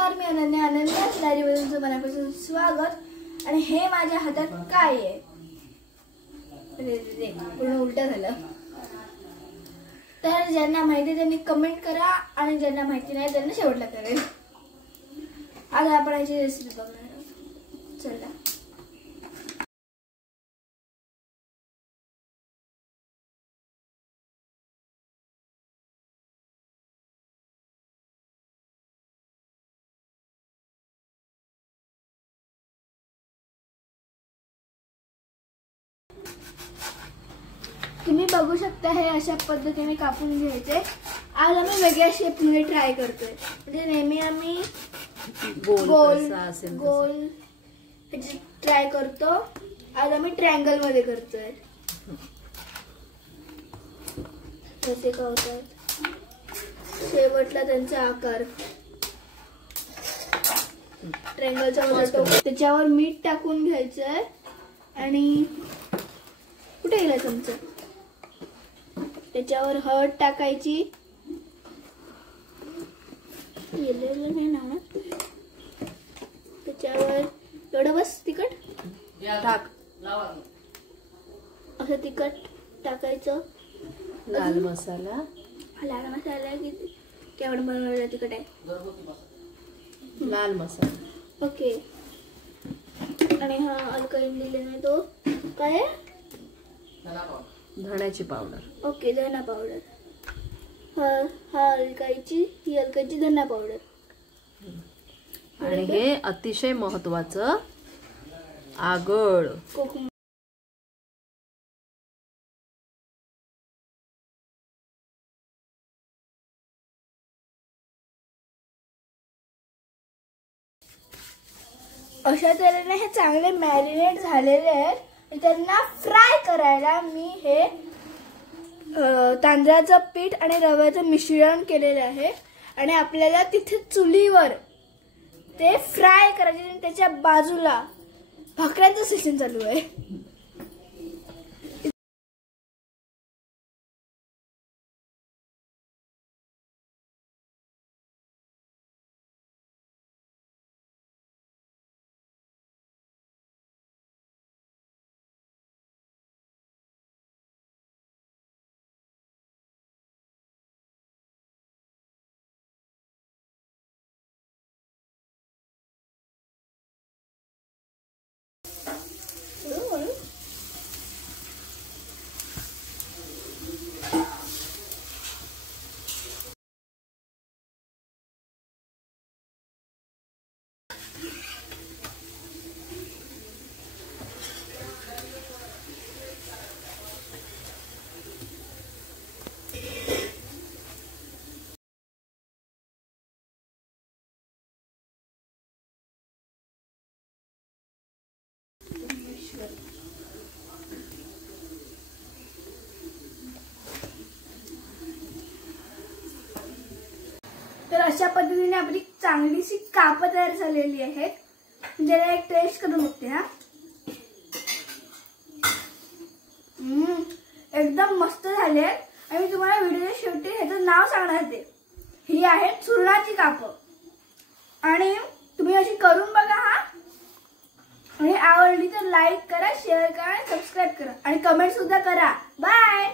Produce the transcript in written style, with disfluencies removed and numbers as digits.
नमस्कार, मी अनन्या. अनन्याच डायरीमध्ये तुमचं मनापासून स्वागत. आणि हे माझ्या हातात काय आहे? पूर्ण उलट झालं. तर ज्यांना माहिती त्यांनी कमेंट करा आणि ज्यांना माहिती नाही त्यांना शेवटला करेल. आज आपण याची रेसिपी बघणार आहोत. चला. तुम्ही बघू शकता हे अशा पद्धतीने कापून घ्यायचे. आज आम्ही वेगळ्या शेप मध्ये ट्राय करतोय. म्हणजे नेहमी आम्ही गोल ट्राय करतो. आज आम्ही ट्रायंगल मध्ये करतोय. कसे का होतात शेवटला त्यांचा आकार ट्रायंगलचा होतो. त्याच्यावर मीठ टाकून घ्यायचंय आणि कुठे गेला चमचा? त्याच्यावर हळद टाकायची. नाही ना त्याच्यावर एवढं बस तिखट टाक. असं तिखट टाकायचं. लाल मसाला किती केवढं बनवलेलं तिखट आहे? लाल मसाला. ओके. आणि हा अल्कलीन दिले नाही तो काय आहे? धण्याची पावडर. ओके, धना पावडर. हा अलकाईची धना पावडर. आणि हे अतिशय महत्वाचं आगळ. कोकम. अशा तऱ्हेने हे चांगले मॅरिनेट झालेले आहेत. त्यांना फ्राय करायला मी हे तांदळाचं पीठ आणि रव्याचं मिश्रण केलेलं आहे. आणि आपल्याला तिथे चुलीवर ते फ्राय करायचे. आणि त्याच्या बाजूला भाकऱ्यांचं सेशन चालू आहे. तर अशा पद्धतीने आपली चांगलीशी काप तयार झालेली आहेत. जरा एक टेस्ट करून बघते. हा एकदम मस्त झाले. आणि तुम्हाला व्हिडिओच्या शेवटी ह्याचं नाव सांगणार ते. ही आहे चुरणाची काप. आणि तुम्ही अशी करून बघा. हा आणि आवडली तर लाईक करा, शेअर करा आणि सबस्क्राईब करा आणि कमेंट सुद्धा करा. बाय.